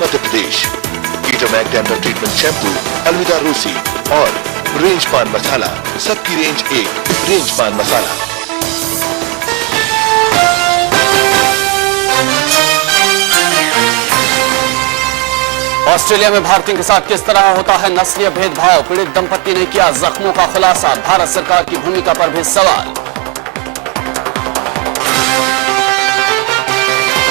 Madhya Pradesh. कीटोमैक dental treatment shampoo, अलविदा रूसी और रेंज पान मसाला, सबकी रेंज एक, रेंज पान मसाला। ऑस्ट्रेलिया में भारतीयों के साथ किस तरह होता है नस्लीय भेदभाव, पीड़ित दंपति ने किया जख्मों का खुलासा, भारत सरकार की भूमिका पर भी सवाल।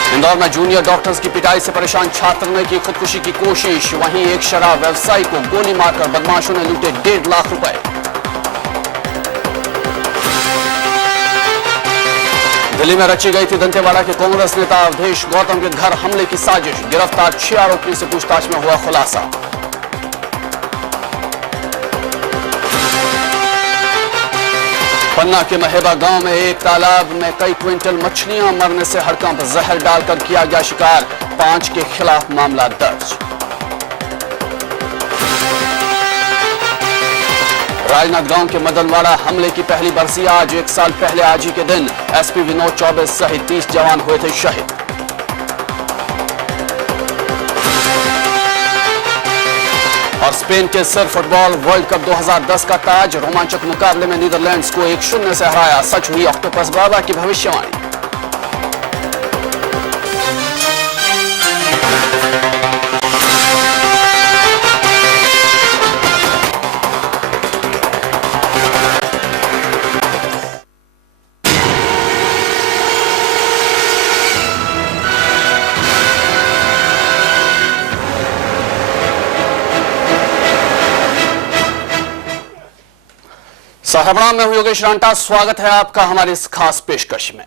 इंदौर में जूनियर डॉक्टर्स की पिटाई से परेशान छात्र ने की खुदकुशी की कोशिश, वहीं एक शराब व्यवसायी को गोली मारकर बदमाशों ने लूटे 1.5 लाख रुपए। दिल्ली में रची गई थी दंतेवाड़ा के कांग्रेस नेता अवधेश गौतम के घर हमले की साजिश, गिरफ्तार 6 आरोपियों से पूछताछ में हुआ खुलासा। पन्ना के महेबा गांव में एक तालाब में कई क्विंटल मछलियां मरने से हड़कंप, जहर डालकर किया गया शिकार, 5 के खिलाफ मामला दर्ज। राजनाथ गांव के मदनवाड़ा हमले की पहली बरसी आज, 1 साल पहले आज ही के दिन एसपी विनोद चौबे सहित 30 जवान हुए थे शहीद। और स्पेन के सिर फुटबॉल वर्ल्ड कप 2010 का ताज, रोमांचक मुकाबले में नीदरलैंड्स को 1-0 से हराया, सच हुई ऑक्टोपस बाबा की भविष्यवाणी। साहबड़ा में हूं योगेश रांटा, स्वागत है आपका हमारी इस खास पेशकश में।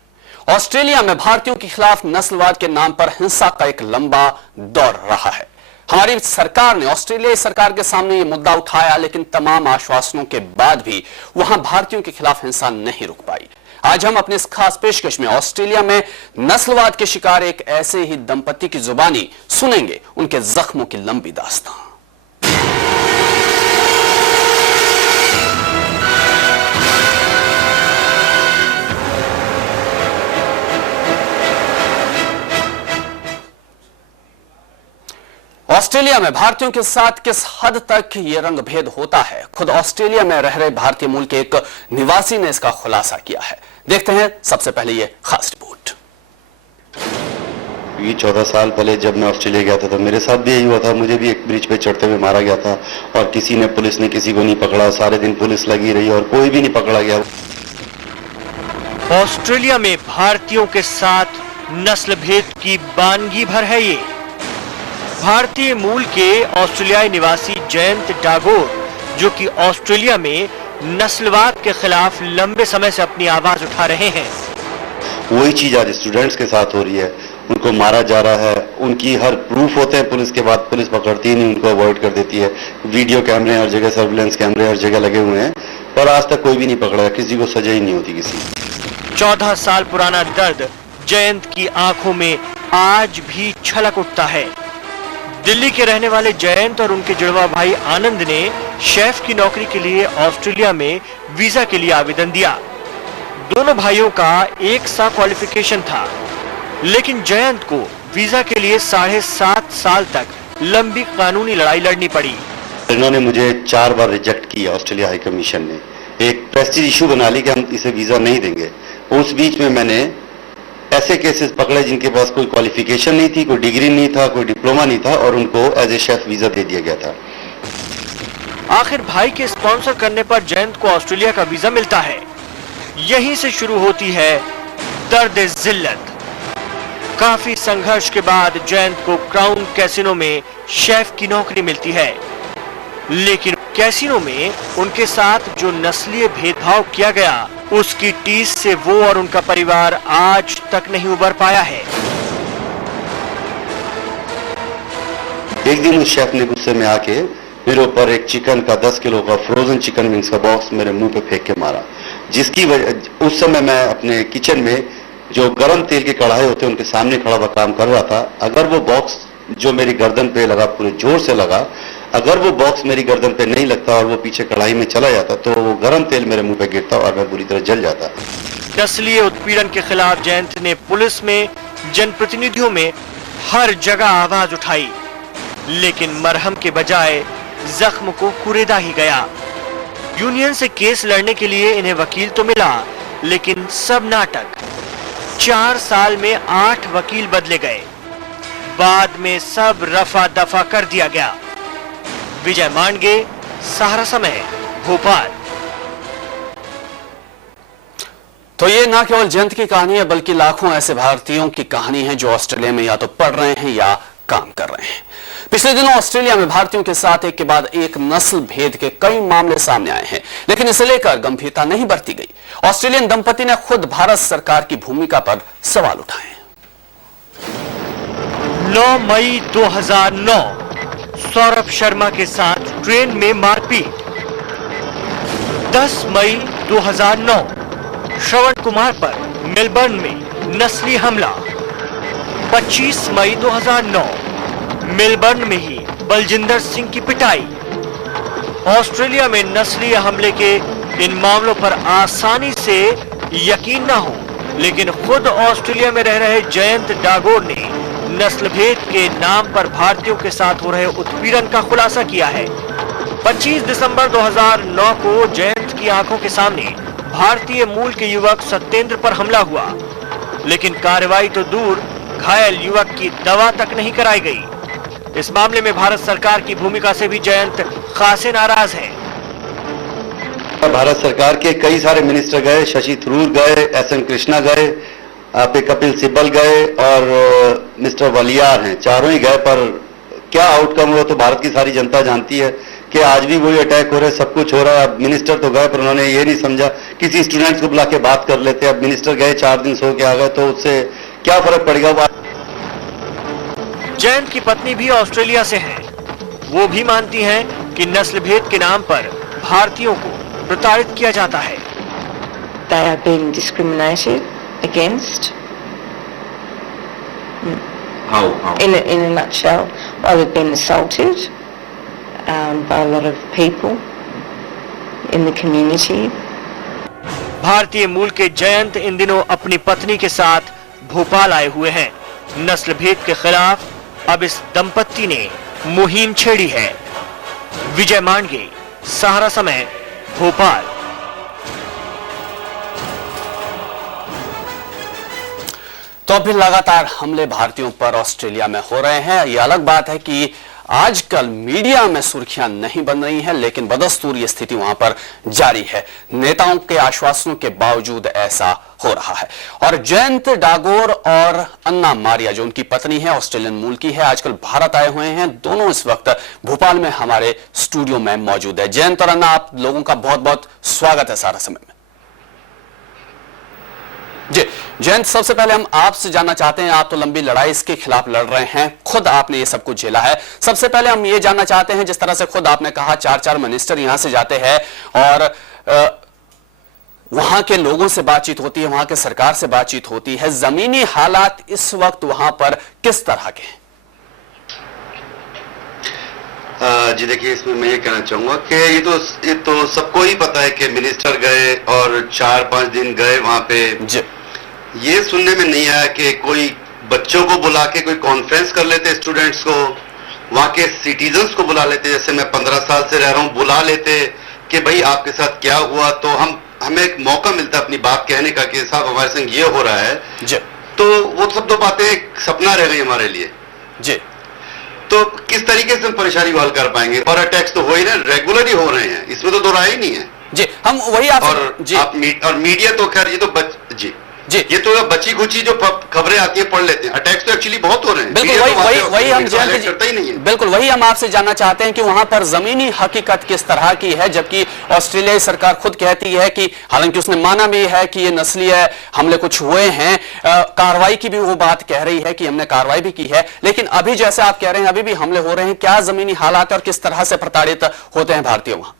ऑस्ट्रेलिया में भारतीयों के खिलाफ नस्लवाद के नाम पर हिंसा का एक लंबा दौर रहा है। हमारी सरकार ने ऑस्ट्रेलियाई सरकार के सामने यह मुद्दा उठाया, लेकिन तमाम आश्वासनों के बाद भी वहां भारतीयों के खिलाफ हिंसा नहीं रुक पाई। आज हम अपने इस खास पेशकश में ऑस्ट्रेलिया में नस्लवाद के शिकार एक ऐसे ही दंपति की जुबानी सुनेंगे, उनके जख्मों की लंबी दास्तां। ऑस्ट्रेलिया में भारतीयों के साथ किस हद तक ये रंगभेद होता है, खुद ऑस्ट्रेलिया में रह रहे भारतीय मूल के एक निवासी ने इसका खुलासा किया है। देखते हैं सबसे पहले ये खास रिपोर्ट। ये 14 साल पहले जब मैं ऑस्ट्रेलिया गया था तो मेरे साथ भी यही हुआ था। मुझे भी एक ब्रिज पे चढ़ते हुए मारा गया था और पुलिस ने किसी को नहीं पकड़ा। सारे दिन पुलिस लगी रही और कोई भी नहीं पकड़ा गया। ऑस्ट्रेलिया में भारतीयों के साथ नस्ल भेद की बानगी भर है ये। भारतीय मूल के ऑस्ट्रेलियाई निवासी जयंत टागोर, जो कि ऑस्ट्रेलिया में नस्लवाद के खिलाफ लंबे समय से अपनी आवाज उठा रहे हैं। वही चीज आज स्टूडेंट्स के साथ हो रही है। उनको मारा जा रहा है, उनकी हर प्रूफ होते हैं पुलिस के बाद, पुलिस पकड़ती नहीं, उनको अवॉइड कर देती है। वीडियो कैमरे हर जगह, सर्विलेंस कैमरे हर जगह लगे हुए हैं, पर आज तक कोई भी नहीं पकड़ा, किसी को सजा ही नहीं होती किसी। 14 साल पुराना दर्द जयंत की आंखों में आज भी छलक उठता है। दिल्ली के रहने वाले जयंत और उनके जुड़वा भाई आनंद ने शेफ की नौकरी के लिए ऑस्ट्रेलिया में वीजा के लिए आवेदन दिया। दोनों भाइयों का एक सा क्वालिफिकेशन था, लेकिन जयंत को वीजा के लिए 7.5 साल तक लंबी कानूनी लड़ाई लड़नी पड़ी। इन्होंने मुझे 4 बार रिजेक्ट किया। ऑस्ट्रेलिया हाई कमीशन ने एक प्रेस्टीज इशू बना ली कि हम इसे वीजा नहीं देंगे। उस बीच में मैंने ऐसे केसेस पकड़े जिनके पास कोई क्वालिफिकेशन नहीं थी, कोई डिग्री नहीं था, कोई डिप्लोमा नहीं था, और उनको एज ए शेफ वीजा दे दिया गया था। आखिर भाई के स्पॉन्सर करने पर जयंत को ऑस्ट्रेलिया का वीजा मिलता है। यहीं से शुरू होती है दर्द जिल्लत। काफी संघर्ष के बाद जयंत को क्राउन कैसीनो में शेफ की नौकरी मिलती है, लेकिन कैसीनो में उनके साथ जो नस्लीय भेदभाव किया गया, उसकी टीस से वो और उनका परिवार आज तक नहीं उबर पाया है। एक दिन उस शेफ ने गुस्से में आके मेरे ऊपर एक चिकन का 10 किलो का फ्रोजन चिकन विंग्स का बॉक्स मेरे मुंह पे फेंक के मारा, जिसकी वजह उस समय मैं अपने किचन में जो गरम तेल के कढ़ाई होते हैं उनके सामने खड़ा हुआ काम कर रहा था। अगर वो बॉक्स जो मेरी गर्दन पे लगा, पूरे जोर से लगा, अगर वो बॉक्स मेरी गर्दन पे नहीं लगता और वो पीछे कढ़ाई में चला जाता तो वो गरम तेल मेरे मुंह पे गिरता और मैं बुरी तरह जल जाता। नस्लीय उत्पीड़न के खिलाफ जयंत ने पुलिस में, जनप्रतिनिधियों में हर जगह आवाज उठाई, लेकिन मरहम के बजाय जख्म को कुरेदा ही गया। यूनियन से केस लड़ने के लिए इन्हें वकील तो मिला, लेकिन सब नाटक। 4 साल में 8 वकील बदले गए, बाद में सब रफा दफा कर दिया गया। विजय मांडगे, सहारा समय, भोपाल। तो ये ना केवल जयंत की कहानी है, बल्कि लाखों ऐसे भारतीयों की कहानी है जो ऑस्ट्रेलिया में या तो पढ़ रहे हैं या काम कर रहे हैं। पिछले दिनों ऑस्ट्रेलिया में भारतीयों के साथ एक के बाद एक नस्ल भेद के कई मामले सामने आए हैं, लेकिन इसे लेकर गंभीरता नहीं बरती गई। ऑस्ट्रेलियन दंपति ने खुद भारत सरकार की भूमिका पर सवाल उठाए। 9 मई 2009 सौरभ शर्मा के साथ ट्रेन में मारपीट। 10 मई 2009 श्रवण कुमार पर मेलबर्न में नस्ली हमला। 25 मई 2009 मेलबर्न में ही बलजिंदर सिंह की पिटाई। ऑस्ट्रेलिया में नस्ली हमले के इन मामलों पर आसानी से यकीन ना हो, लेकिन खुद ऑस्ट्रेलिया में रह रहे जयंत डागोर ने नस्ल भेद के नाम पर भारतीयों के साथ हो रहे उत्पीड़न का खुलासा किया है। 25 दिसंबर 2009 को जयंत की आंखों के सामने भारतीय मूल के युवक सत्येंद्र पर हमला हुआ, लेकिन कार्रवाई तो दूर, घायल युवक की दवा तक नहीं कराई गई। इस मामले में भारत सरकार की भूमिका से भी जयंत खासे नाराज हैं। भारत सरकार के कई सारे मिनिस्टर गए, शशि थरूर गए, एस.एन. कृष्णा गए, पे कपिल सिब्बल गए और मिस्टर वलियार हैं, चारों ही गए। पर क्या आउटकम हुआ तो भारत की सारी जनता जानती है कि आज भी वही अटैक हो रहे, सब कुछ हो रहा है। अब मिनिस्टर तो गए पर उन्होंने ये नहीं समझा, किसी स्टूडेंट्स को बुला के बात कर लेते। अब मिनिस्टर गए, 4 दिन सो के आ गए, तो उससे क्या फर्क पड़ेगा। जयंत की पत्नी भी ऑस्ट्रेलिया से हैं। वो भी मानती हैं कि नस्ल भेद के नाम पर भारतीयों को प्रताड़ित किया जाता है। They are being discriminated against. How? In a nutshell, well, they've been assaulted by a lot of people in the community. भारतीय मूल के जयंत इन दिनों अपनी पत्नी के साथ भोपाल आए हुए हैं। नस्ल भेद के खिलाफ अब इस दंपत्ति ने मुहिम छेड़ी है। विजय मांडगे, सहारा समय, भोपाल। तो अभी लगातार हमले भारतीयों पर ऑस्ट्रेलिया में हो रहे हैं। यह अलग बात है कि आजकल मीडिया में सुर्खियां नहीं बन रही हैं, लेकिन बदस्तूर ये स्थिति वहां पर जारी है। नेताओं के आश्वासनों के बावजूद ऐसा हो रहा है। और जयंत डागोर और अन्ना मारिया, जो उनकी पत्नी है, ऑस्ट्रेलियन मूल की है, आजकल भारत आए हुए हैं। दोनों इस वक्त भोपाल में हमारे स्टूडियो में मौजूद है। जयंत और अन्ना, आप लोगों का बहुत बहुत स्वागत है सारा समय में। जी जयंत, सबसे पहले हम आपसे जानना चाहते हैं, आप तो लंबी लड़ाई इसके खिलाफ लड़ रहे हैं, खुद आपने ये सब कुछ झेला है। सबसे पहले हम ये जानना चाहते हैं, जिस तरह से खुद आपने कहा 4 मिनिस्टर यहां से जाते हैं और वहां के लोगों से बातचीत होती है, वहां के सरकार से बातचीत होती है, जमीनी हालात इस वक्त वहां पर किस तरह के हैं? जी देखिए, इसमें मैं ये कहना चाहूंगा कि ये तो सबको ही पता है कि मिनिस्टर गए और 4-5 दिन गए वहां पे। जी। ये सुनने में नहीं आया कि कोई बच्चों को बुला के कोई कॉन्फ्रेंस कर लेते, स्टूडेंट्स को, वहां के सिटीजन्स को बुला लेते, जैसे मैं 15 साल से रह रहा हूं, बुला लेते कि भाई आपके साथ क्या हुआ, तो हमें एक मौका मिलता अपनी बात कहने का कि साहब हमारे संग ये हो रहा है। जी। तो वो सब तो बातें एक सपना रह गई हमारे लिए। जी। तो किस तरीके से हम परेशानी को हल कर पाएंगे? और अटैक्स तो हो ही ना, रेगुलर ही हो रहे हैं, इसमें तो दो राय ही नहीं है। जी, हम वही और मीडिया तो खैर ये तो जी ये तो बची खुची जो खबरें आती है पढ़ लेते हैं। अटैक्स तो एक्चुअली बहुत हो रहे हैं। बिल्कुल वही हम करता ही नहीं है। बिल्कुल वही हम आपसे जानना चाहते हैं कि वहां पर जमीनी हकीकत किस तरह की है, जबकि ऑस्ट्रेलियाई सरकार खुद कहती है कि हालांकि उसने माना भी है कि ये नस्लीय हमले कुछ हुए हैं, कार्रवाई की भी वो बात कह रही है कि हमने कार्रवाई भी की है, लेकिन अभी जैसे आप कह रहे हैं अभी भी हमले हो रहे हैं। क्या जमीनी हालात और किस तरह से प्रताड़ित होते हैं भारतीय वहां?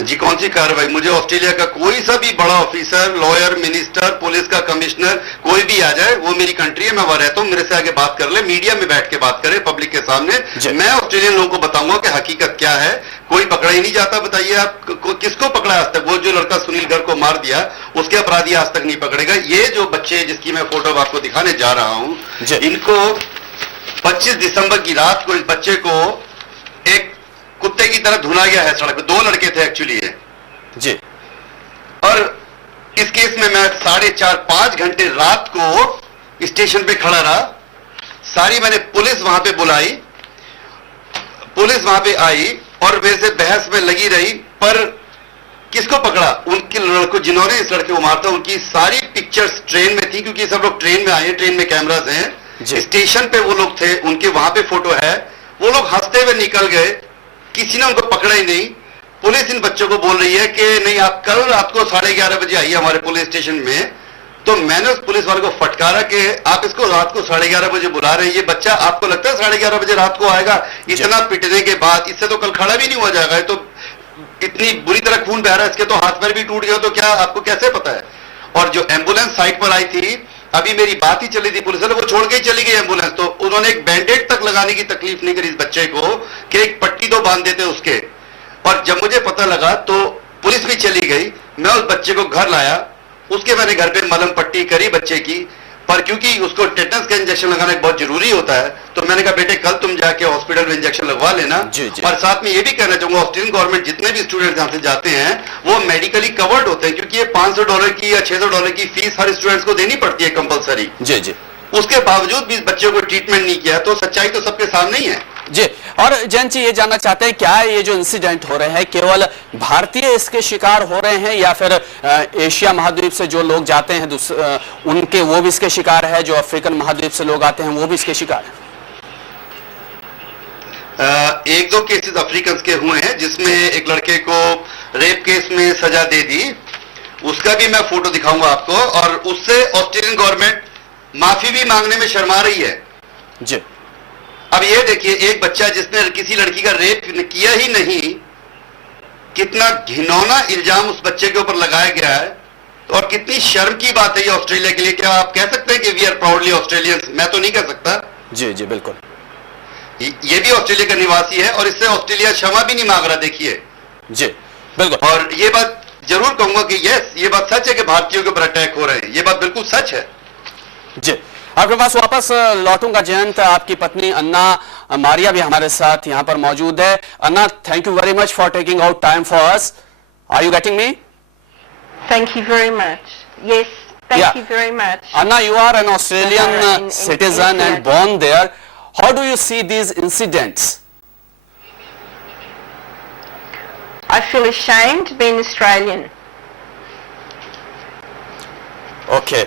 जी कौन सी कार्रवाई? मुझे ऑस्ट्रेलिया का कोई सा भी बड़ा ऑफिसर, लॉयर, मिनिस्टर, पुलिस का कमिश्नर, कोई भी आ जाए, वो मेरी कंट्री है, मैं वहां रहता हूं, मेरे से आगे बात कर ले, मीडिया में बैठ के बात करे, पब्लिक के सामने, मैं ऑस्ट्रेलियन लोगों को बताऊंगा कि हकीकत क्या है। कोई पकड़ा ही नहीं जाता। बताइए आप किसको पकड़ा आज तक? वो जो लड़का सुनील गर्ग को मार दिया, उसके अपराधी आज तक नहीं पकड़ेगा। ये जो बच्चे जिसकी मैं फोटो आपको दिखाने जा रहा हूं, इनको 25 दिसंबर की रात को इस बच्चे को एक कुत्ते की तरह धुना गया है सड़क पे। 2 लड़के थे एक्चुअली ये जी। और इस केस में मैं 4.5-5 घंटे रात को स्टेशन पे खड़ा रहा। सारी मैंने पुलिस वहां पे बुलाई, पुलिस वहां पे आई और मेरे से बहस में लगी रही, पर किसको पकड़ा? उनके लड़कों जिन्होंने इस लड़के को मारा था, उनकी सारी पिक्चर्स ट्रेन में थी, क्योंकि सब लोग ट्रेन में आए हैं, ट्रेन में कैमरास हैं, स्टेशन पे वो लोग थे, उनके वहां पे फोटो है। वो लोग हंसते हुए निकल गए, किसी ने उनको पकड़ा ही नहीं। पुलिस इन बच्चों को बोल रही है कि नहीं, आप कल रात को 11:30 बजे आइए हमारे पुलिस स्टेशन में। तो मैंने उस पुलिस वाले को फटकारा कि आप इसको रात को 11:30 बजे बुला रहे हैं, ये बच्चा आपको लगता है 11:30 बजे रात को आएगा? इतना पिटने के बाद इससे तो कल खड़ा भी नहीं हुआ जाएगा। तो इतनी बुरी तरह खून बह रहा है, इसके तो हाथ पैर भी टूट गया, तो क्या आपको कैसे पता है? और जो एम्बुलेंस साइड पर आई थी, अभी मेरी बात ही चली थी पुलिस वाले, वो छोड़ के ही चली गई एम्बुलेंस। तो उन्होंने एक बैंडेड तक लगाने की तकलीफ नहीं करी इस बच्चे को कि एक पट्टी तो बांध देते उसके। और जब मुझे पता लगा तो पुलिस भी चली गई। मैं उस बच्चे को घर लाया, उसके मैंने घर पे मलहम पट्टी करी बच्चे की, पर क्योंकि उसको टेटनस का इंजेक्शन लगाना बहुत जरूरी होता है, तो मैंने कहा बेटे कल तुम जाके हॉस्पिटल में इंजेक्शन लगवा लेना। जी, जी। और साथ में ये भी कहना चाहूंगा, ऑस्ट्रेलियन गवर्नमेंट जितने भी स्टूडेंट्स यहाँ से जाते हैं वो मेडिकली कवर्ड होते हैं, क्योंकि ये $500 की या $600 की फीस हर स्टूडेंट्स को देनी पड़ती है कंपलसरी। जी जी। उसके बावजूद भी इस बच्चे को ट्रीटमेंट नहीं किया, तो सच्चाई तो सबके सामने ही है। जी। और जैन जी, ये जानना चाहते हैं क्या ये जो इंसिडेंट हो रहे हैं केवल भारतीय इसके शिकार हो रहे हैं, या फिर एशिया महाद्वीप से जो लोग जाते हैं उनके वो भी इसके शिकार है, जो अफ्रीकन महाद्वीप से लोग आते हैं वो भी इसके शिकार है? 1-2 केसेस अफ्रीकन के हुए हैं, जिसमें एक लड़के को रेप केस में सजा दे दी, उसका भी मैं फोटो दिखाऊंगा आपको। और उससे ऑस्ट्रेलियन गवर्नमेंट माफी भी मांगने में शर्मा रही है। जी। अब ये देखिए, एक बच्चा जिसने किसी लड़की का रेप किया ही नहीं, कितना घिनौना इल्जाम उस बच्चे के ऊपर लगाया गया है, और कितनी शर्म की बात है ये ऑस्ट्रेलिया के लिए। क्या आप कह सकते हैं कि वी आर प्राउडली ऑस्ट्रेलियंस? मैं तो नहीं कह सकता। जी जी बिल्कुल। ये भी ऑस्ट्रेलिया का निवासी है और इससे ऑस्ट्रेलिया क्षमा भी नहीं मांग रहा, देखिए। जी बिल्कुल। और ये बात जरूर कहूंगा कि यस, ये बात सच है कि भारतीयों के ऊपर अटैक हो रहे हैं, ये बात बिल्कुल सच है। जी, आपके पास वापस लौटूंगा जयंत। आपकी पत्नी अन्ना मारिया भी हमारे साथ यहाँ पर मौजूद है। Anna, thank you very much for taking out time for us. Are you getting me? Thank you very much. Yes, thank you very much. Anna, you are an Australian citizen and born there. How do you see these incidents? I feel ashamed being Australian. Okay,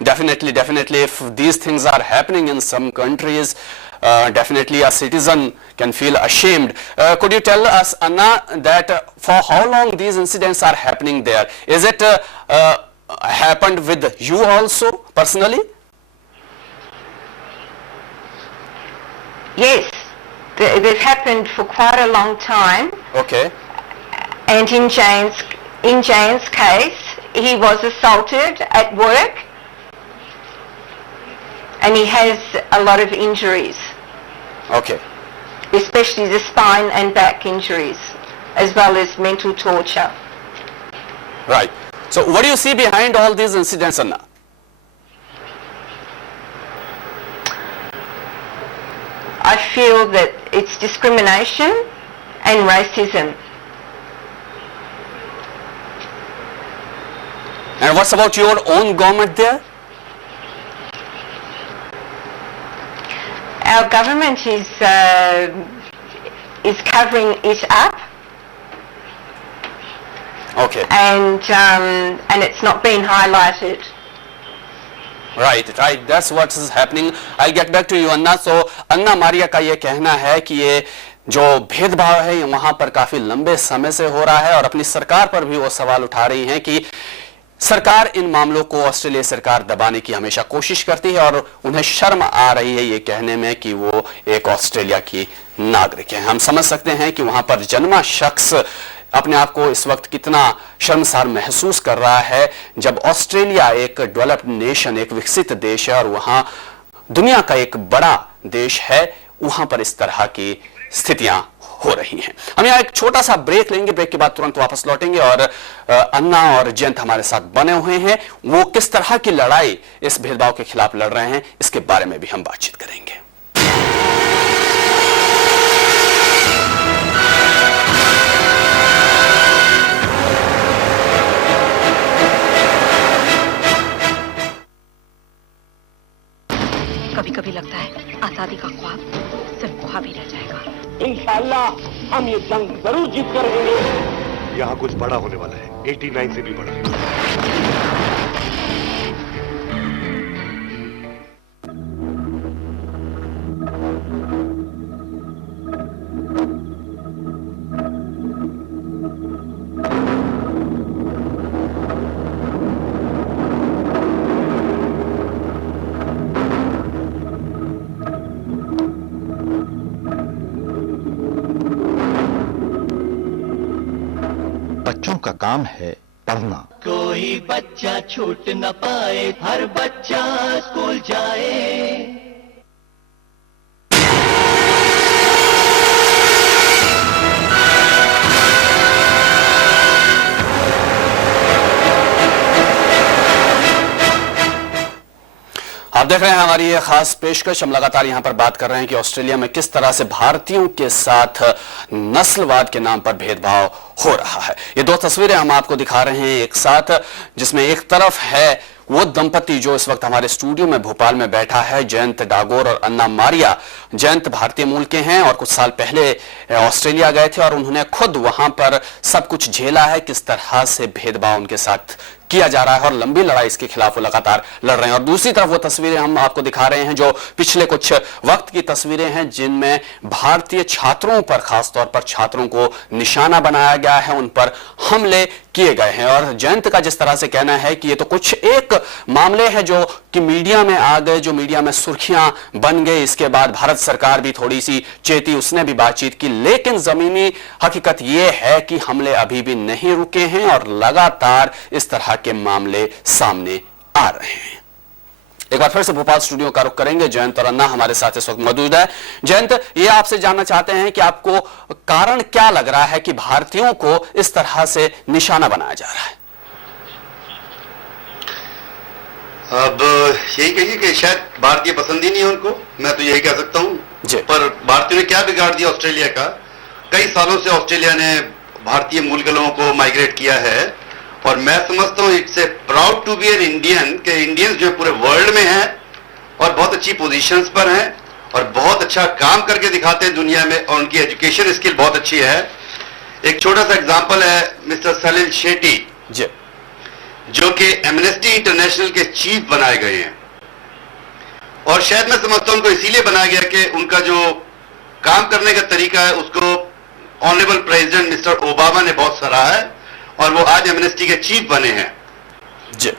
definitely. If these things are happening in some countries, definitely a citizen can feel ashamed. Could you tell us, Anna, that for how long these incidents are happening there? Is it happened with you also personally? Yes, they've happened for quite a long time. Okay. And in Jane's case, he was assaulted at work, and he has a lot of injuries. Okay. Especially the spine and back injuries, as well as mental torture. Right. So what do you see behind all these incidents, Anna? I feel that it's discrimination and racism. And what's about your own government there? Our government is covering it up. Okay. And it's not been highlighted. Right. That's what is happening. I'll get back to you, Anna. So, अन्ना मारिया का ये कहना है कि ये जो भेदभाव है ये वहां पर काफी लंबे समय से हो रहा है, और अपनी सरकार पर भी वो सवाल उठा रही हैं कि सरकार इन मामलों को, ऑस्ट्रेलिया सरकार दबाने की हमेशा कोशिश करती है, और उन्हें शर्म आ रही है ये कहने में कि वो एक ऑस्ट्रेलिया की नागरिक है। हम समझ सकते हैं कि वहां पर जन्मा शख्स अपने आप को इस वक्त कितना शर्मसार महसूस कर रहा है, जब ऑस्ट्रेलिया एक डेवलप्ड नेशन, एक विकसित देश है, और वहां दुनिया का एक बड़ा देश है, वहां पर इस तरह की स्थितियां हो रही हैं। हम यहाँ एक छोटा सा ब्रेक लेंगे, ब्रेक के बाद तुरंत वापस लौटेंगे, और अन्ना और जयंत हमारे साथ बने हुए हैं। वो किस तरह की लड़ाई इस भेदभाव के खिलाफ लड़ रहे हैं, इसके बारे में भी हम बातचीत करेंगे। आजादी का ख्वाब सिर्फ ख्वाब ही रह जाएगा। इंशाअल्लाह हम ये जंग जरूर जीत कर रहेंगे। यहाँ कुछ बड़ा होने वाला है, 89 से भी बड़ा। बच्चों का काम है पढ़ना। कोई बच्चा छूट न पाए, हर बच्चा स्कूल जाए। आप देख रहे हैं हमारी ये खास पेशकश। हम लगातार यहां पर बात कर रहे हैं कि ऑस्ट्रेलिया में किस तरह से भारतीयों के साथ नस्लवाद के नाम पर भेदभाव हो रहा है। ये दो तस्वीरें हम आपको दिखा रहे हैं एक साथ, जिसमें एक तरफ है वो दंपति जो इस वक्त हमारे स्टूडियो में भोपाल में बैठा है, जयंत डागोर और अन्ना मारिया। जयंत भारतीय मूल के हैं और कुछ साल पहले ऑस्ट्रेलिया गए थे और उन्होंने खुद वहां पर सब कुछ झेला है, किस तरह से भेदभाव उनके साथ किया जा रहा है और लंबी लड़ाई इसके खिलाफ वो लगातार लड़ रहे हैं। और दूसरी तरफ वो तस्वीरें हम आपको दिखा रहे हैं जो पिछले कुछ वक्त की तस्वीरें हैं, जिनमें भारतीय छात्रों पर, खासतौर पर छात्रों को निशाना बनाया गया है, उन पर हमले किए गए हैं। और जयंत का जिस तरह से कहना है कि ये तो कुछ एक मामले हैं जो कि मीडिया में आ गए, जो मीडिया में सुर्खियां बन गए, इसके बाद भारत सरकार भी थोड़ी सी चेती, उसने भी बातचीत की, लेकिन जमीनी हकीकत यह है कि हमले अभी भी नहीं रुके हैं और लगातार इस तरह के मामले सामने आ रहे हैं। एक बार फिर से भोपाल स्टूडियो का रुख करेंगे। जयंत और अन्ना हमारे साथ इस वक्त मौजूद है। जयंत, ये आपसे जानना चाहते हैं कि आपको कारण क्या लग रहा है कि भारतीयों को इस तरह से निशाना बनाया जा रहा है? अब यही कहिए कि शायद भारतीय पसंद ही नहीं है उनको, मैं तो यही कह सकता हूं। पर भारतीयों ने क्या बिगाड़ दिया ऑस्ट्रेलिया का? कई सालों से ऑस्ट्रेलिया ने भारतीय मूल के लोगों को माइग्रेट किया है और मैं समझता हूं it's a proud to be an Indian, के इंडियंस जो पूरे वर्ल्ड में हैं और बहुत अच्छी पोजीशंस पर हैं और बहुत अच्छा काम करके दिखाते हैं दुनिया में और उनकी एजुकेशन स्किल बहुत अच्छी है। एक छोटा सा एग्जांपल है मिस्टर सलिल शेट्टी जो कि एमनेस्टी इंटरनेशनल के चीफ बनाए गए हैं और शायद मैं समझता हूं उनको इसीलिए बनाया गया कि उनका जो काम करने का तरीका है उसको ऑनरेबल प्रेसिडेंट मिस्टर ओबामा ने बहुत सराहा है और वो आज एमनेस्टी के चीफ बने हैं। जी,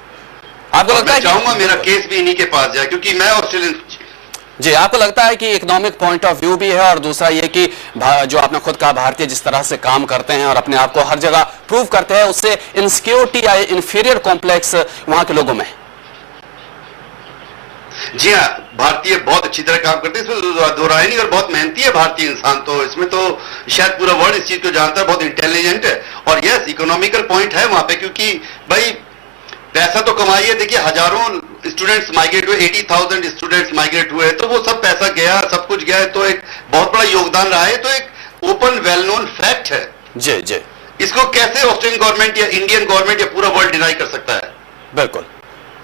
आपको लगता है? चाहूंगा मेरा केस भी इन्हीं के पास जाए क्योंकि मैं ऑस्ट्रेलियन। जी, आपको लगता है कि इकोनॉमिक पॉइंट ऑफ व्यू भी है और दूसरा ये कि जो आपने खुद कहा भारतीय जिस तरह से काम करते हैं और अपने आप को हर जगह प्रूव करते हैं, उससे इनसिक्योरिटी या इंफीरियर कॉम्प्लेक्स वहां के लोगों में? जी हाँ, भारतीय बहुत अच्छी तरह काम करते हैं, इसमें दो राय नहीं, और बहुत मेहनती है भारतीय इंसान, तो इसमें तो शायद पूरा वर्ल्ड इस चीज को जानता है, बहुत इंटेलिजेंट है। और यस, इकोनॉमिकल पॉइंट है वहां पे क्योंकि भाई पैसा तो कमाइए। देखिए हजारों स्टूडेंट्स माइग्रेट हुए, 80,000 स्टूडेंट्स माइग्रेट हुए, तो वो सब पैसा गया, सब कुछ गया, तो एक बहुत बड़ा योगदान रहा है, तो एक ओपन वेल नोन फैक्ट है। जी जी, इसको कैसे ऑस्ट्रेलियन गवर्नमेंट या इंडियन गवर्नमेंट या पूरा वर्ल्ड डिनाई कर सकता है? बिल्कुल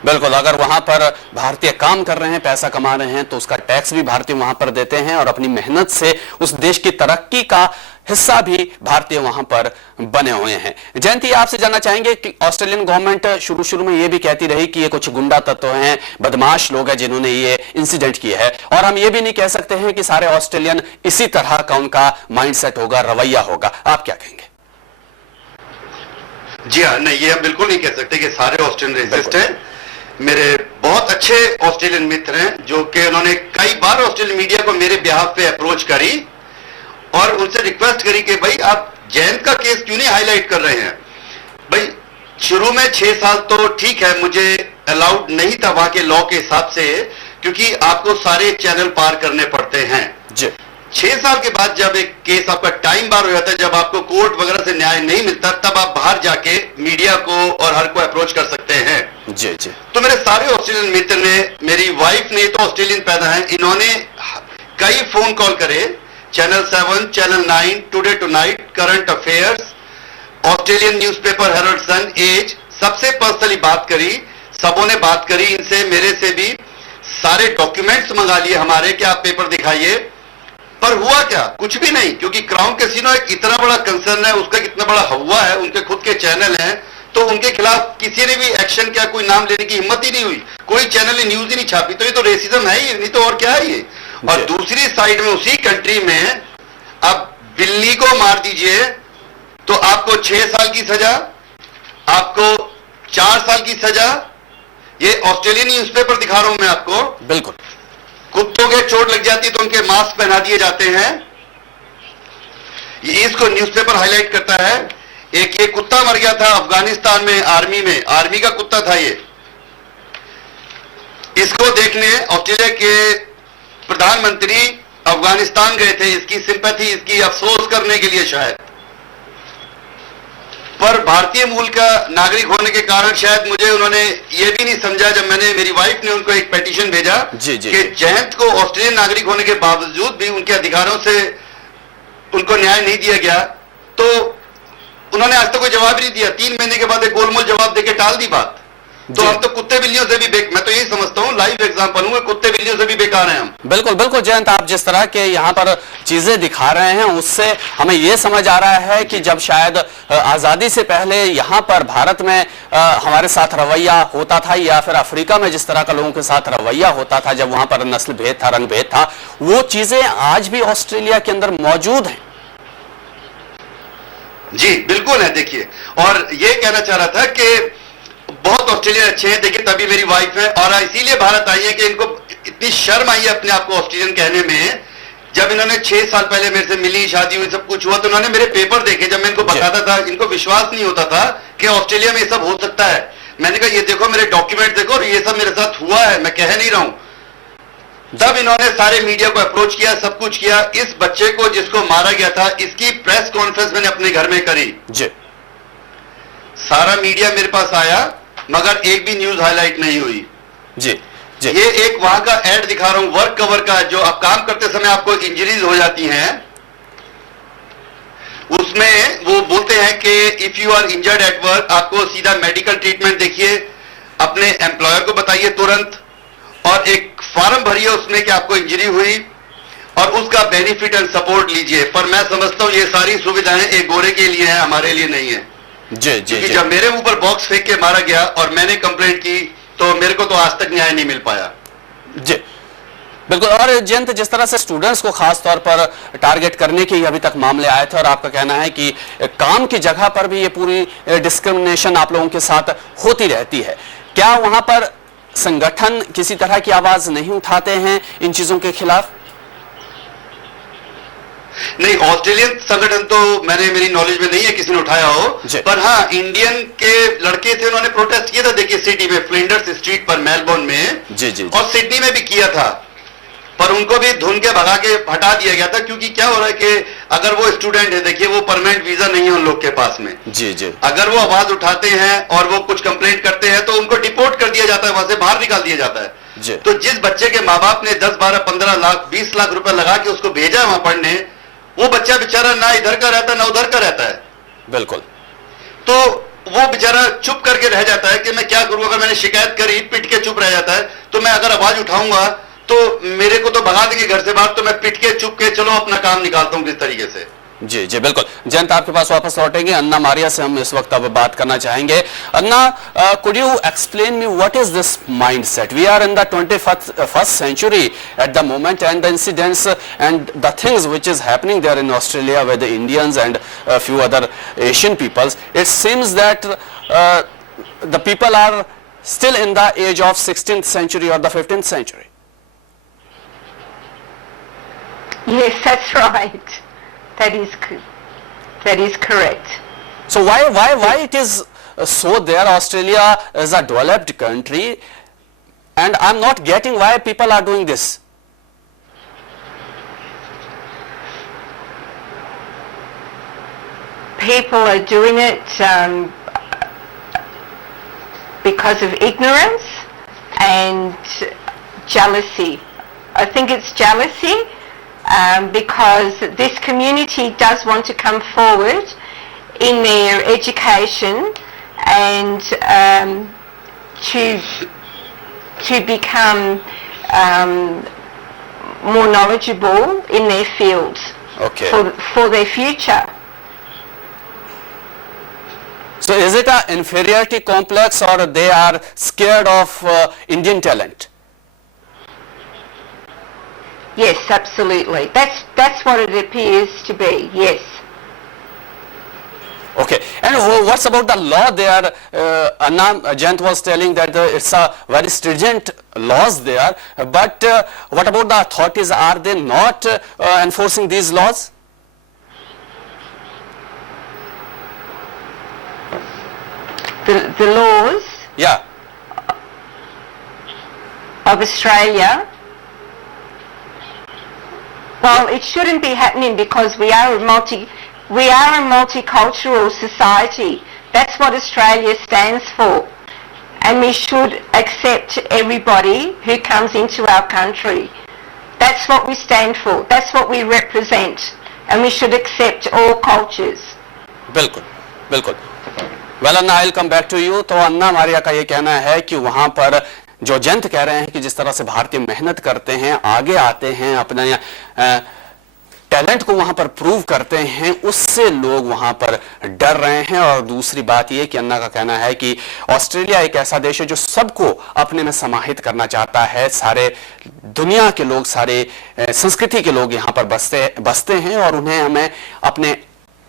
बिल्कुल, अगर वहां पर भारतीय काम कर रहे हैं, पैसा कमा रहे हैं, तो उसका टैक्स भी भारतीय वहां पर देते हैं और अपनी मेहनत से उस देश की तरक्की का हिस्सा भी भारतीय वहां पर बने हुए हैं। जयंती, आपसे जानना चाहेंगे कि ऑस्ट्रेलियन गवर्नमेंट शुरू में ये भी कहती रही कि ये कुछ गुंडा तत्व हैं, बदमाश लोग हैं जिन्होंने ये इंसिडेंट किया है, और हम ये भी नहीं कह सकते हैं कि सारे ऑस्ट्रेलियन इसी तरह का उनका माइंडसेट होगा, रवैया होगा। आप क्या कहेंगे? जी हाँ, नहीं, ये हम बिल्कुल नहीं कह सकते कि सारे ऑस्ट्रेलियन रेसिस्ट हैं। मेरे बहुत अच्छे ऑस्ट्रेलियन मित्र हैं जो कि उन्होंने कई बार ऑस्ट्रेलियन मीडिया को मेरे बिहाफ पे अप्रोच करी और उनसे रिक्वेस्ट करी कि भाई आप जयंत का केस क्यों नहीं हाईलाइट कर रहे हैं। भाई शुरू में 6 साल तो ठीक है, मुझे अलाउड नहीं था वहां के लॉ के हिसाब से, क्योंकि आपको सारे चैनल पार करने पड़ते हैं। 6 साल के बाद जब एक केस आपका टाइम बार हो जाता है, जब आपको कोर्ट वगैरह से न्याय नहीं मिलता, तब आप बाहर जाके मीडिया को और हर को अप्रोच कर सकते हैं। जी जी, तो मेरे सारे ऑस्ट्रेलियन मित्र ने, मेरी वाइफ ने तो ऑस्ट्रेलियन पैदा है, इन्होंने कई फोन कॉल करे, channel 7, channel 9, Today Tonight, current affairs, Australian newspaper Herald Sun, Age, सबसे पर्सनली बात करी, सबों ने बात करी इनसे, मेरे से भी। सारे डॉक्यूमेंट्स मंगा लिए हमारे कि आप पेपर दिखाइए, पर हुआ क्या? कुछ भी नहीं, क्योंकि क्राउन कैसीनो एक इतना बड़ा कंसर्न है, उसका कितना बड़ा हवा है, उनके खुद के चैनल हैं, तो उनके खिलाफ किसी ने भी एक्शन किया, कोई नाम लेने की हिम्मत ही नहीं हुई, कोई चैनल ने न्यूज ही नहीं छापी। तो ये तो रेसिज्म है ही, नहीं तो और क्या है ये। और दूसरी साइड में उसी कंट्री में अब बिल्ली को मार दीजिए तो आपको 6 साल की सजा, आपको 4 साल की सजा। ये ऑस्ट्रेलियन न्यूज़पेपर दिखा रहा हूं मैं आपको। बिल्कुल। कुत्तों के चोट लग जाती है तो उनके मास्क पहना दिए जाते हैं। ये इसको न्यूज़पेपर हाईलाइट करता है। एक ये कुत्ता मर गया था अफगानिस्तान में, आर्मी का कुत्ता था ये। इसको देखने ऑस्ट्रेलिया के प्रधानमंत्री अफगानिस्तान गए थे, इसकी सिंपैथी, इसकी अफसोस करने के लिए शायद। पर भारतीय मूल का नागरिक होने के कारण शायद मुझे उन्होंने ये भी नहीं समझा, जब मैंने, मेरी वाइफ ने उनको एक पेटिशन भेजा कि जयंत को ऑस्ट्रेलियन नागरिक होने के बावजूद भी उनके अधिकारों से उनको न्याय नहीं दिया गया, तो उन्होंने आज तक कोई जवाब नहीं दिया। 3 महीने के बाद एक गोलमोल जवाब देके टाल दी बात। तो हम तो कुत्ते बिल्लियों से भी मैं तो यही समझता हूं, लाइव एग्जांपल हूं, कुत्ते बिल्लियों से भी बेकार हैं हम। बिल्कुल बिल्कुल जयंत, आप जिस तरह के यहाँ पर चीजें दिखा रहे हैं उससे हमें ये समझ आ रहा है कि जब शायद आजादी से पहले यहाँ पर भारत में हमारे साथ रवैया होता था, या फिर अफ्रीका में जिस तरह का लोगों के साथ रवैया होता था, जब वहां पर नस्ल भेद था, रंग भेद था, वो चीजें आज भी ऑस्ट्रेलिया के अंदर मौजूद हैं। जी बिल्कुल है। देखिए, और ये कहना चाह रहा था कि बहुत ऑस्ट्रेलियन अच्छे हैं। देखिए, तभी मेरी वाइफ है और इसीलिए भारत आई है कि इनको इतनी शर्म आई है अपने आप को ऑस्ट्रेलियन कहने में। जब इन्होंने 6 साल पहले मेरे से मिली, शादी हुई, सब कुछ हुआ, तो इन्होंने मेरे पेपर देखे। जब मैं इनको बताता था, इनको विश्वास नहीं होता था कि ऑस्ट्रेलिया में ये सब हो सकता है। मैंने कहा ये देखो मेरे डॉक्यूमेंट देखो, और ये सब मेरे साथ हुआ है, मैं कह नहीं रहा हूं। तब इन्होंने सारे मीडिया को अप्रोच किया, सब कुछ किया। इस बच्चे को जिसको मारा गया था, इसकी प्रेस कॉन्फ्रेंस मैंने अपने घर में करी जी। सारा मीडिया मेरे पास आया, मगर एक भी न्यूज हाईलाइट नहीं हुई। जी जी। ये एक वहां का एड दिखा रहा हूं, वर्क कवर का, जो आप काम करते समय आपको इंजरीज हो जाती हैं, उसमें वो बोलते हैं कि if you are injured at work, आपको सीधा मेडिकल ट्रीटमेंट देखिए, अपने एम्प्लॉयर को बताइए तुरंत, और एक फॉर्म भरिए उसमें कि आपको इंजरी हुई, और उसका बेनिफिट एंड सपोर्ट लीजिए। पर मैं समझता हूं ये सारी सुविधाएं एक गोरे के लिए हैं, हमारे लिए नहीं है। जी जी। जब मेरे ऊपर बॉक्स फेंक के मारा गया और मैंने कंप्लेंट की, तो मेरे को तो आज तक न्याय नहीं मिल पाया। जी बिल्कुल। और जयंत, जिस तरह से स्टूडेंट्स को खास तौर पर टारगेट करने के अभी तक मामले आए थे, और आपका कहना है कि काम की जगह पर भी ये पूरी डिस्क्रिमिनेशन आप लोगों के साथ होती रहती है, क्या वहां पर संगठन किसी तरह की आवाज नहीं उठाते हैं इन चीजों के खिलाफ? नहीं, ऑस्ट्रेलियन संगठन तो मेरी नॉलेज में नहीं है किसी ने उठाया हो, पर हाँ इंडियन के लड़के थे, उन्होंने प्रोटेस्ट किया था। देखिए, सिटी में फ्लिंडर्स स्ट्रीट पर मेलबोर्न में, जी जी, और सिडनी में भी किया था, पर उनको भी धुन के भगा के हटा दिया गया था। क्योंकि क्या हो रहा है कि अगर वो स्टूडेंट है, देखिए वो परमानेंट वीजा नहीं है उन लोग के पास में। जी जी। अगर वो आवाज उठाते हैं और वो कुछ कंप्लेंट करते हैं, तो उनको डिपोर्ट कर दिया जाता है, वहां से बाहर निकाल दिया जाता है। तो जिस बच्चे के माँ बाप ने 10, 12, 15 लाख, 20 लाख रुपए लगा के उसको भेजा है वहां पढ़ने, वो बच्चा बेचारा ना इधर का रहता है ना उधर का रहता है। बिल्कुल। तो वो बेचारा चुप करके रह जाता है कि मैं क्या करूं। अगर मैंने शिकायत करी, पिट के चुप रह जाता है। तो मैं अगर आवाज उठाऊंगा तो मेरे को तो भगा देंगे घर से बाहर, तो मैं पिट के चुप के चलो अपना काम निकालता हूं किस तरीके से। जी जी बिल्कुल। जयंत, आपके पास वापस लौटेंगे। अन्ना मारिया से हम इस वक्त अब बात करना चाहेंगे। अन्ना, could you explain me what is this mindset? We are in the 21st century at the moment, and the incidents and the things which is happening there in Australia with the Indians and a few other Asian peoples, it seems that the people are still in the age of 16th century or the 15th century. Yes, that's right. That is correct. So why it is so there? Australia is a developed country, and I'm not getting why people are doing this. People are doing it because of ignorance and jealousy. I think it's jealousy. Because this community does want to come forward in their education and to become more knowledgeable in their fields for their future. So is it an inferiority complex, or they are scared of Indian talent? Yes, absolutely. That's what it appears to be. Yes. Okay, and what's about the law there? Anna Jayant was telling that it's a very stringent laws there, but what about the authorities? Are they not enforcing these laws? The laws of Australia, well, it shouldn't be happening because we are a multicultural society. That's what Australia stands for. And we should accept everybody who comes into our country. That's what we stand for. That's what we represent. And we should accept all cultures. बिल्कुल, बिल्कुल. Well, Anna, I'll come back to you. तो अन्ना मारिया का ये कहना है कि वहां पर जो जयंत कह रहे हैं कि जिस तरह से भारतीय मेहनत करते हैं, आगे आते हैं, अपने टैलेंट को वहां पर प्रूव करते हैं, उससे लोग वहां पर डर रहे हैं. और दूसरी बात यह कि अन्ना का कहना है कि ऑस्ट्रेलिया एक ऐसा देश है जो सबको अपने में समाहित करना चाहता है. सारे दुनिया के लोग, सारे संस्कृति के लोग यहां पर बसते हैं और उन्हें हमें अपने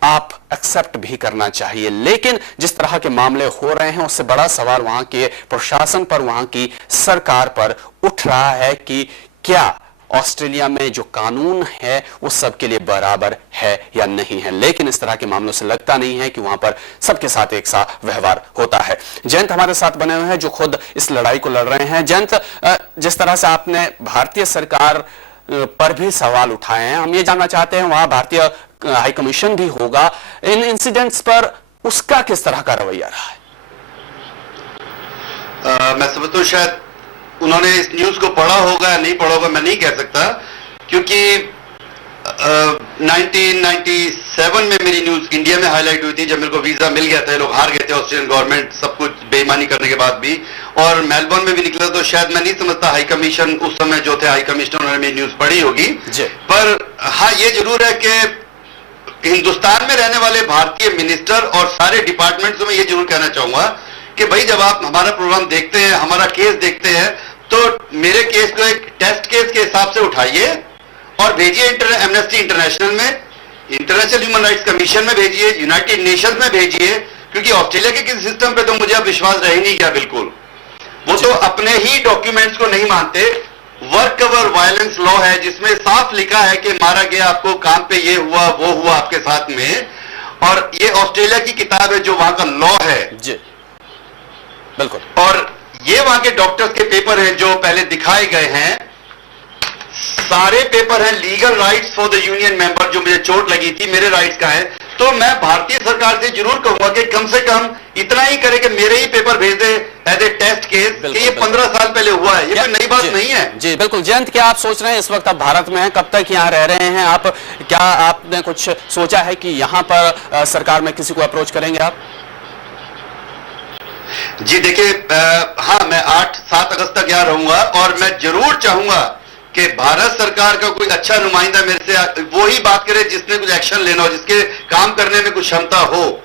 आप एक्सेप्ट भी करना चाहिए. लेकिन जिस तरह के मामले हो रहे हैं, उससे बड़ा सवाल वहां के प्रशासन पर, वहां की सरकार पर उठ रहा है कि क्या ऑस्ट्रेलिया में जो कानून है वो सबके लिए बराबर है या नहीं है. लेकिन इस तरह के मामलों से लगता नहीं है कि वहां पर सबके साथ एक सा व्यवहार होता है. जयंत हमारे साथ बने हुए हैं जो खुद इस लड़ाई को लड़ रहे हैं. जयंत, जिस तरह से आपने भारतीय सरकार पर भी सवाल उठाए हैं, हम ये जानना चाहते हैं वहां भारतीय हाई कमीशन भी होगा, इन इंसिडेंट्स पर उसका किस तरह का रवैया रहा है? मैं समझता हूं शायद उन्होंने इस न्यूज को पढ़ा होगा या नहीं पढ़ा होगा, मैं नहीं कह सकता, क्योंकि 1997 में मेरी न्यूज इंडिया में हाईलाइट हुई थी जब मेरे को वीजा मिल गया था. लोग हार गए थे, ऑस्ट्रेलियन गवर्नमेंट सब कुछ बेईमानी करने के बाद भी, और मेलबर्न में भी निकला. तो शायद मैं नहीं समझता हाई कमीशन उस समय जो थे हाई कमिश्नर, उन्होंने मेरी न्यूज पढ़ी होगी. पर हाँ, ये जरूर है कि हिंदुस्तान में रहने वाले भारतीय मिनिस्टर और सारे डिपार्टमेंट्स में ये जरूर कहना चाहूंगा कि भाई जब आप हमारा प्रोग्राम देखते हैं, हमारा केस देखते हैं, तो मेरे केस को एक टेस्ट केस के हिसाब से उठाइए और भेजिए एमनेस्टी इंटरनेशनल में, इंटरनेशनल ह्यूमन राइट्स कमीशन में भेजिए, यूनाइटेड नेशंस में भेजिए, क्योंकि ऑस्ट्रेलिया के किसी सिस्टम पे तो मुझे अब विश्वास रह नहीं गया बिल्कुल. वो तो अपने ही डॉक्यूमेंट्स को नहीं मानते. वर्क कवर वायलेंस लॉ है जिसमें साफ लिखा है कि मारा गया, आपको काम पे ये हुआ वो हुआ आपके साथ में, और ये ऑस्ट्रेलिया की किताब है जो वहां का लॉ है. बिल्कुल. और ये वहां के डॉक्टर्स के पेपर हैं जो पहले दिखाए गए हैं, सारे पेपर हैं legal rights for the union member. जो मुझे चोट लगी थी मेरे राइट्स का है. तो मैं भारतीय सरकार से जरूर कहूंगा कि कम से कम इतना ही करे कि मेरे ही पेपर भेज दे एज ए टेस्ट केस, कि ये 15 साल पहले हुआ है, ये कोई नई बात नहीं है. जी बिल्कुल. जयंत, क्या आप सोच रहे हैं इस वक्त आप भारत में हैं, कब तक यहाँ रह रहे हैं आप, क्या आपने कुछ सोचा है कि यहाँ पर सरकार में किसी को अप्रोच करेंगे आप? जी देखिए, हाँ, मैं 8-7 अगस्त तक यहाँ रहूंगा और मैं जरूर चाहूंगा कि भारत सरकार का कोई अच्छा नुमाइंदा मेरे से वो ही बात करे जिसने कुछ एक्शन लेना हो, जिसके काम करने में कुछ क्षमता हो.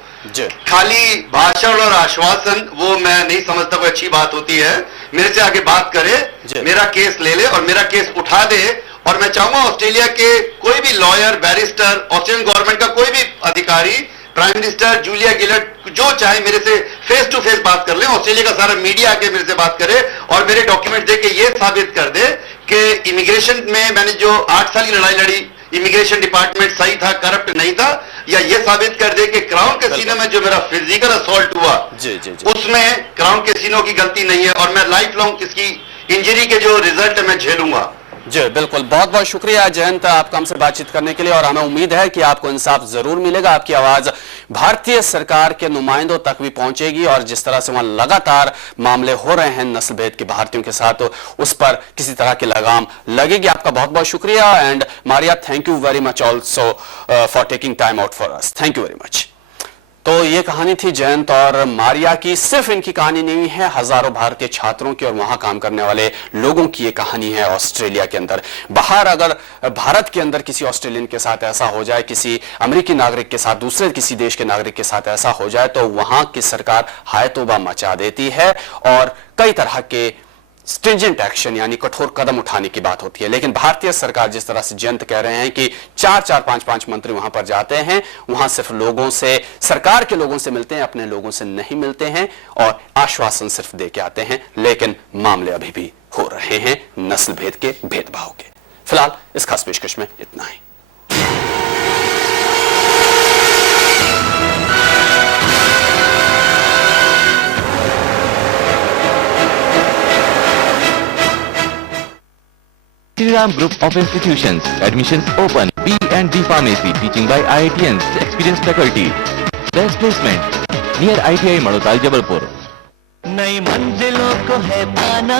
खाली भाषण और आश्वासन वो मैं नहीं समझता कोई अच्छी बात होती है. मेरे से आगे बात करे, मेरा केस ले ले और मेरा केस उठा दे. और मैं चाहूंगा ऑस्ट्रेलिया के कोई भी लॉयर, बैरिस्टर, ऑस्ट्रेलियन गवर्नमेंट का कोई भी अधिकारी, प्राइम मिनिस्टर जूलिया गिलर्ड, जो चाहे मेरे से फेस टू फेस बात कर ले. ऑस्ट्रेलिया का सारा मीडिया आके मेरे से बात करे और मेरे डॉक्यूमेंट दे के ये साबित कर दे कि इमिग्रेशन में मैंने जो 8 साल की लड़ाई लड़ी, इमिग्रेशन डिपार्टमेंट सही था, करप्ट नहीं था, या ये साबित कर दे कि क्राउन कैसीनो में जो मेरा फिजिकल असॉल्ट हुआ उसमें क्राउन कैसीनो की गलती नहीं है, और मैं लाइफ लॉन्ग इसकी इंजरी के जो रिजल्ट है मैं झेलूंगा. जी बिल्कुल. बहुत बहुत शुक्रिया जयंत आपका हमसे बातचीत करने के लिए, और हमें उम्मीद है कि आपको इंसाफ जरूर मिलेगा. आपकी आवाज भारतीय सरकार के नुमाइंदों तक भी पहुंचेगी, और जिस तरह से वहां लगातार मामले हो रहे हैं नस्लभेद के भारतीयों के साथ, तो उस पर किसी तरह की लगाम लगेगी. आपका बहुत बहुत शुक्रिया. And Maria, thank you very much also for taking time out for us. Thank you very much. तो ये कहानी थी जयंत और मारिया की। सिर्फ इनकी कहानी नहीं है, हजारों भारतीय छात्रों की और वहां काम करने वाले लोगों की ये कहानी है ऑस्ट्रेलिया के अंदर। बाहर अगर भारत के अंदर किसी ऑस्ट्रेलियन के साथ ऐसा हो जाए, किसी अमेरिकी नागरिक के साथ, दूसरे किसी देश के नागरिक के साथ ऐसा हो जाए, तो वहां की सरकार हाय तौबा मचा देती है और कई तरह के स्ट्रिंजेंट एक्शन यानी कठोर कदम उठाने की बात होती है। लेकिन भारतीय सरकार, जिस तरह से जयंत कह रहे हैं कि 4-5 मंत्री वहां पर जाते हैं, वहां सिर्फ लोगों से, सरकार के लोगों से मिलते हैं, अपने लोगों से नहीं मिलते हैं और आश्वासन सिर्फ दे के आते हैं। लेकिन मामले अभी भी हो रहे हैं नस्ल भेद के, भेदभाव के। फिलहाल इस खास पेशकश में इतना ही। Shriram Group of Institutions. Admissions open. B&B Pharmacy. Teaching by IITians. Experienced faculty. Best placement. Near ITI Madotal, Jabalpur. नई मंजिलों को है पाना।